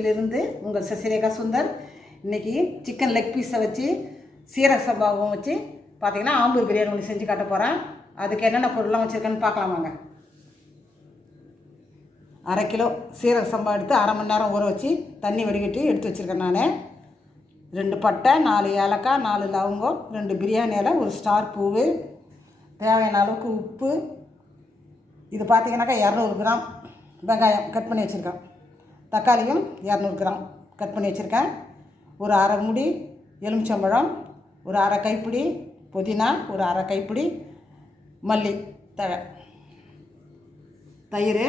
சேலத்திலிருந்து உங்கள் சசிரேகா சுந்தர். இன்றைக்கி சிக்கன் லெக் பீஸை வச்சு சீரக சம்பாவும் வச்சு பார்த்திங்கன்னா ஆம்பூர் பிரியாணி ஒன்று செஞ்சு காட்ட போகிறேன். அதுக்கு என்னென்ன பொருள்லாம் வச்சுருக்கேன்னு பார்க்கலாம் வாங்க. 1/2 கிலோ சீரக சம்பா எடுத்து 1/2 மணி நேரம் ஊற வச்சு தண்ணி வடிகட்டி எடுத்து வச்சுருக்கேன். நான் 2 பட்டை, 4 ஏலக்காய், 4 லவங்கம், 2 பிரியாணி இலை, 1 ஸ்டார் பூவு, தேவையான அளவுக்கு உப்பு. இது பார்த்திங்கனாக்கா 200 கிராம் வெங்காயம் கட் பண்ணி வச்சுருக்கேன். தக்காளியும் 200 கிராம் கட் பண்ணி வச்சுருக்கேன். ஒரு 1/2 மூடி எலுமிச்சம்பழம், ஒரு 1/2 கைப்பிடி புதினா, ஒரு 1/2 கைப்பிடி மல்லி தழை, தயிர்,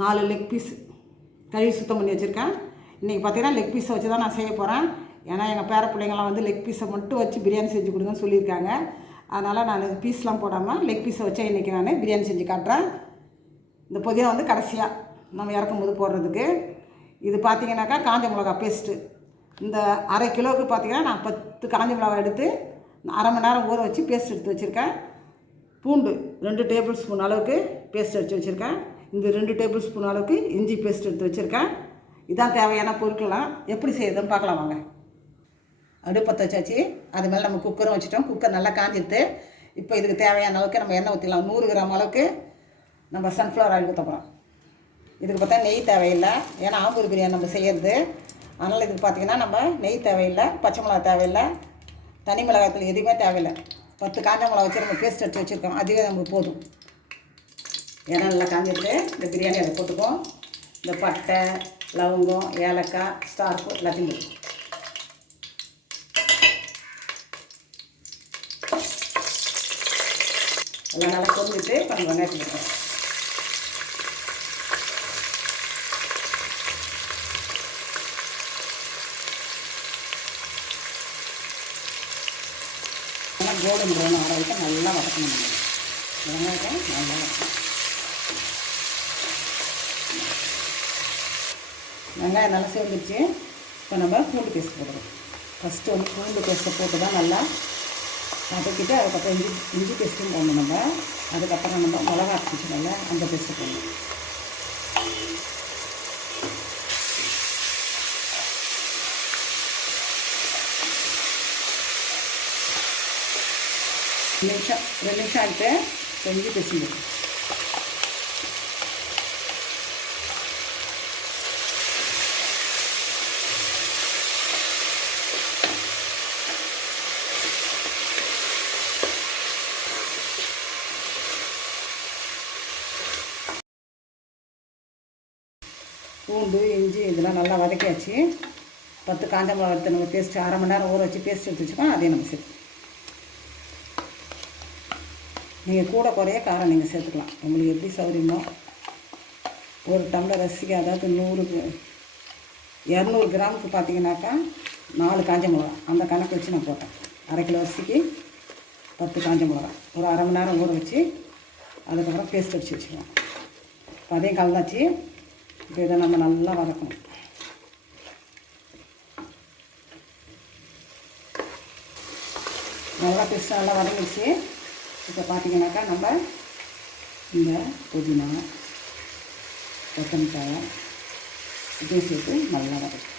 4 லெக் பீஸ் கழுவி சுத்தம் பண்ணி வச்சுருக்கேன். இன்றைக்கி பார்த்திங்கன்னா லெக் பீஸை வச்சு தான் நான் செய்ய போகிறேன். ஏன்னா எங்கள் பேர பிள்ளைங்களாம் வந்து லெக் பீஸை மட்டும் வச்சு பிரியாணி செஞ்சு கொடுங்கன்னு சொல்லியிருக்காங்க. அதனால் நான் பீஸ்லாம் போடாமல் லெக் பீஸை வச்சா இன்றைக்கி நான் பிரியாணி செஞ்சு காட்டுறேன். இந்த புதினா வந்து கடைசியாக நம்ம இறக்கும்போது போடுறதுக்கு. இது பார்த்திங்கனாக்கா காஞ்ச மிளகா பேஸ்ட்டு. இந்த 1/2 கிலோவுக்கு பார்த்திங்கன்னா நான் 10 காஞ்ச மிளகா எடுத்து 1/2 மணி நேரம் ஊற வச்சு பேஸ்ட் எடுத்து வச்சுருக்கேன். பூண்டு 2 டேபிள் ஸ்பூன் அளவுக்கு பேஸ்ட் எடுத்து வச்சுருக்கேன். இந்த 2 டேபிள் ஸ்பூன் அளவுக்கு இஞ்சி பேஸ்ட் எடுத்து வச்சுருக்கேன். இதான் தேவையான பொருட்கள்லாம். எப்படி செய்யுதுன்னு பார்க்கலாம் வாங்க. அடுப்பத்தை வச்சாச்சு. அது மேலே நம்ம குக்கரும் வச்சுட்டோம். குக்கர் நல்லா காஞ்சிடுது. இப்போ இதுக்கு தேவையான அளவுக்கு நம்ம எண்ணெய் ஊற்றிடலாம். 100 கிராம் அளவுக்கு நம்ம சன்ஃப்ளவர் ஆயில் ஊற்ற போகிறோம். இதுக்கு பார்த்தா நெய் தேவையில்லை, ஏன்னா ஆம்பூர் பிரியாணி நம்ம செய்கிறது. அதனால் இதுக்கு பார்த்திங்கன்னா நம்ம நெய் தேவையில்லை, பச்சை மிளகா தேவையில்லை, தனி மிளகாய்த்தூள் எதுவுமே தேவையில்லை. 10 காஞ்ச மிளகா வச்சு நம்ம பேஸ்ட் எடுத்து வச்சுருக்கோம். அதுவே நமக்கு போதும். ஏன்னா நல்லா காஞ்சிட்டு இந்த பிரியாணி அதை போட்டுக்குவோம். இந்த பட்டை, லவங்கம், ஏலக்காய், ஸ்டார் பூ எல்லாத்தையும் எல்லாம் நல்லா கொண்டுட்டு இப்போ நம்ம வெங்காயத்தை போடுறோம். நல்லா கோல்டன் ப்ரௌன் ஆற வரைக்கும் நல்லா வதக்கணும். வெங்காயத்தை நல்லா வதக்கணும். வெங்காயம் நல்லா சேர்ந்துச்சு. இப்போ நம்ம பூண்டு பேஸ்ட் போடுறோம். ஃபஸ்ட்டு வந்து பூண்டு பேஸ்ட்டை போட்டு தான் நல்லா வதக்கிட்டு அதுக்கப்புறம் இஞ்சி பேஸ்ட்டும் போடணும். நம்ம அதுக்கப்புறம் நம்ம மிளகா அரைச்சிச்சோம்ல அந்த பேஸ்ட்டு போடணும். ரெண்டு நிமிஷம் ஆகிட்டு இஞ்சி பேஸ்ட் போடும். பூண்டு, இஞ்சி இதெல்லாம் நல்லா வதக்கியாச்சு. 10 காஞ்ச மிளகா எடுத்து நம்ம பேஸ்ட்டு 1/2 மணி நேரம் ஊற வச்சு பேஸ்ட் எடுத்து வச்சுக்கோம். அதையும் நம்ம சேர்த்து நீங்கள் கூட குறைய காரம் நீங்கள் சேர்த்துக்கலாம். உங்களுக்கு எப்படி சௌகரியமோ. ஒரு டம்ளர் அரிசிக்கு, அதாவது 200 கிராமுக்கு பார்த்திங்கனாக்கா 4 காஞ்ச மிளகா அந்த கணக்கு வச்சு நான் போட்டேன். 1/2 கிலோ அரிசிக்கு 10 காஞ்ச மிளகா ஒரு 1/2 மணி நேரம் ஊற வச்சு அதுக்கப்புறம் பேஸ்ட் அடித்து வச்சுக்கலாம். அதையும் கலந்தாச்சு. இப்போ இதை நம்ம நல்லா வதக்கணும். நல்லா பேஸ்ட் நல்லா வதங்கிடுச்சு. இப்போ பார்த்திங்கனாக்கா நம்ம இந்த புதினா, கொத்தமல்லி இதையும் சேர்த்து நல்லா வதக்கணும்.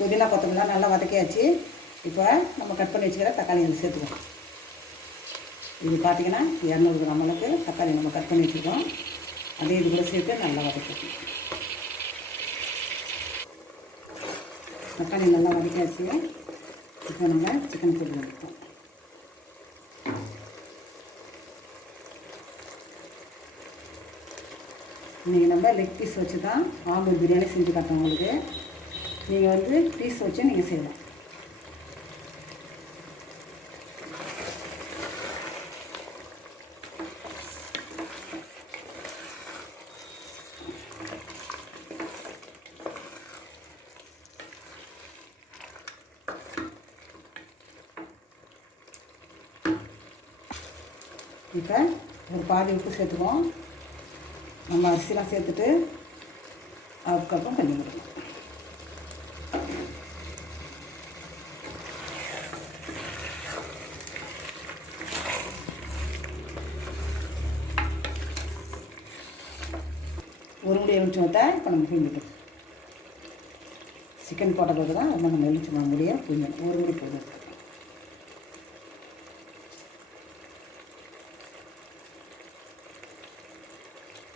புதினா கொத்தமல்லாம் நல்லா வதக்கியாச்சு. இப்போ நம்ம கட் பண்ணி வச்சுக்கிற தக்காளி சேர்த்துக்கோம். இது பார்த்திங்கன்னா 200 கிராம் அளவுக்கு தக்காளி நம்ம கட் பண்ணி வச்சுருக்கோம். அதே இது கூட சேர்த்து நல்லா வதக்கணும். தக்காளி நல்லா வதக்கியாச்சு. இப்போ நம்ம சிக்கன் போட்டு வதக்கோம். இன்றைக்கி நம்ம லெக் பீஸ் வச்சு தான் ஆம்பூர் பிரியாணி செஞ்சு காட்டுறோம். உங்களுக்கு நீங்கள் வந்து பீஸ் வச்சு நீங்கள் செய்யலாம். இப்போ ஒரு பாதி உப்பு சேர்த்துக்குவோம். நம்ம அரிசிலாம் சேர்த்துட்டு அதுக்கப்புறம் தண்ணி விடணும். ஒரு முடி எலுமிச்சம்பழத்தை இப்போ நம்ம புரிஞ்சுட்டோம். சிக்கன் போட்ட பிறகு தான் நம்ம எலுமிச்சம்பழம் முடியை புரிஞ்சணும். ஒரு முடி போதும்.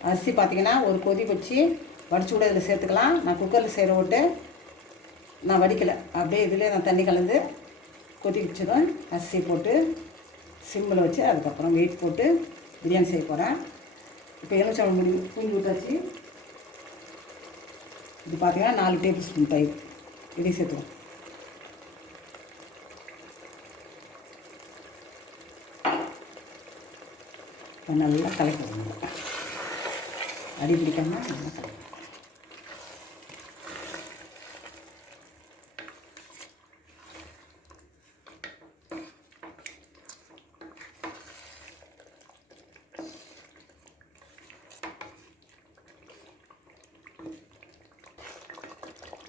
அரிசி பார்த்திங்கன்னா ஒரு கொதி வச்சு வடிச்சு கூட இதில் சேர்த்துக்கலாம். நான் குக்கரில் செய்கிற விட்டு நான் வடிக்கலை, அப்படியே இதில் நான் தண்ணி கலந்து கொதி வச்சதும் அரிசி போட்டு சிம்மில் வச்சு அதுக்கப்புறம் வெயிட் போட்டு பிரியாணி செய்ய போகிறேன். இப்போ எலுமிச்சம்பழம் முடி பூஞ்சி விட்டாச்சு. இது பார்த்திங்கன்னா 4 டேபிள் ஸ்பூன் தயிர் இதையும் சேர்த்துவோம். நல்லா கலக்கணும், அடி பிடிக்காமல் நல்லா கலக்கணும்.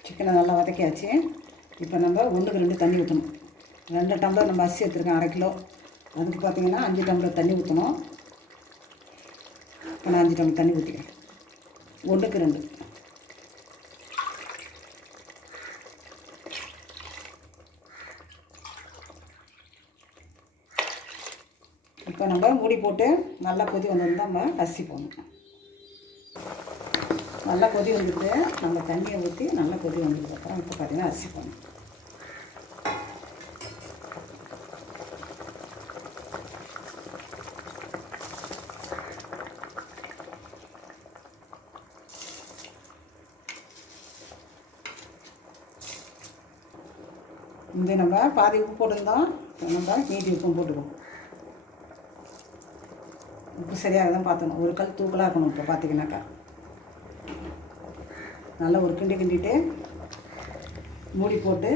சிக்கனை நல்லா வதக்கியாச்சு. இப்போ நம்ம 1க்கு 2 தண்ணி ஊற்றணும். 2 டம்ளர் நம்ம அரிசி எடுத்துருக்கேன், 1/2 கிலோ. அதுக்கு பார்த்திங்கன்னா 5 டம்ளர் தண்ணி ஊற்றணும். இப்போ நான் 5 டம்ளர் தண்ணி ஊற்றிக்கிறேன். 1க்கு 2. இப்போ நம்ம மூடி போட்டு நல்லா கொதி வந்தது தான் நம்ம அரிசி போடணும். நல்லா கொதி வந்துட்டு நம்ம தண்ணியை ஊற்றி நல்லா கொதி வந்ததுக்கப்புறம் இப்போ பார்த்திங்கன்னா அரிசி போடணும். இந்த நம்ம பாதி உப்பு போட்டிருந்தோம், நம்ம மீதி உப்பும் போட்டுக்குவோம். உப்பு சரியாக தான் பார்த்துக்கணும், ஒரு கல் தூக்கலாக இருக்கணும். இப்போ பார்த்திங்கனாக்கா நல்லா ஒரு கிண்டிட்டு மூடி போட்டு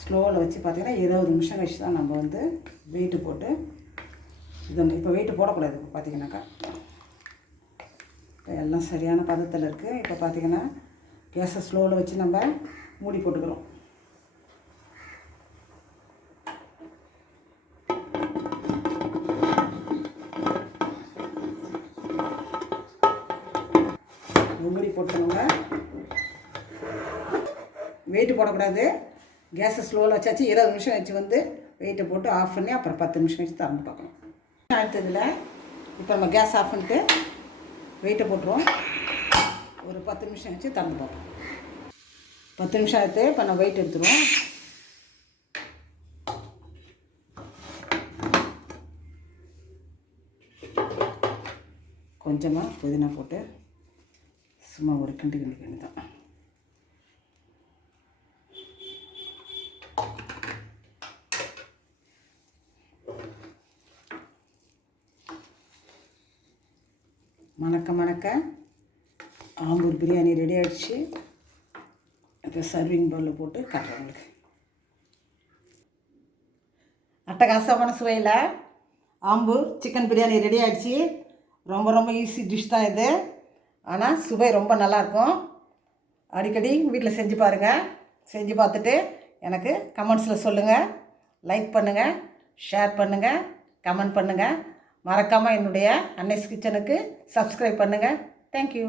ஸ்லோவில் வச்சு பார்த்திங்கன்னா 20 நிமிஷம் கழிச்சு தான் நம்ம வந்து வெயிட்டு போட்டு இது. இப்போ வெயிட்டு போடக்கூடாது. இப்போ பார்த்திங்கனாக்கா இப்போ எல்லாம் சரியான பதத்தில் இருக்குது. இப்போ பார்த்திங்கன்னா கேஸை ஸ்லோவில் வச்சு நம்ம மூடி போட்டுக்கிறோம். மூடி போட்டுக்கோங்க. வெயிட்டு போடக்கூடாது. கேஸை ஸ்லோவில் வச்சாச்சு. 20 நிமிஷம் வச்சு வந்து வெயிட்டை போட்டு ஆஃப் பண்ணி அப்புறம் 10 நிமிஷம் வச்சு திறந்து பார்க்கணும். அடுத்ததில் இப்போ நம்ம கேஸ் ஆஃப் பண்ணிட்டு வெயிட்டை போட்டுருவோம். ஒரு 10 நிமிஷம் வச்சு திறந்து பார்ப்போம். 10 நிமிஷம் எடுத்து இப்போ நம்ம வெயிட் எடுத்துருவோம். கொஞ்சமாக புதினா போட்டு சும்மா ஒரு கிண்டி தான். மணக்க ஆம்பூர் பிரியாணி ரெடி ஆகிடுச்சு. இப்போ சர்விங் பவுலில் போட்டு காட்டுறவங்களுக்கு. அட்டகாசமான சுவையில் ஆம்பூர் சிக்கன் பிரியாணி ரெடி ஆகிடுச்சு. ரொம்ப ஈஸி டிஷ் தான் இது. ஆனால் சுவை ரொம்ப நல்லாயிருக்கும். அடிக்கடி வீட்டில் செஞ்சு பாருங்கள். செஞ்சு பார்த்துட்டு எனக்கு கமெண்ட்ஸில் சொல்லுங்கள். லைக் பண்ணுங்கள், ஷேர் பண்ணுங்கள், கமெண்ட் பண்ணுங்கள். மறக்காமல் என்னுடைய அன்னைஸ் கிச்சனுக்கு சப்ஸ்கிரைப் பண்ணுங்கள். தேங்க்யூ.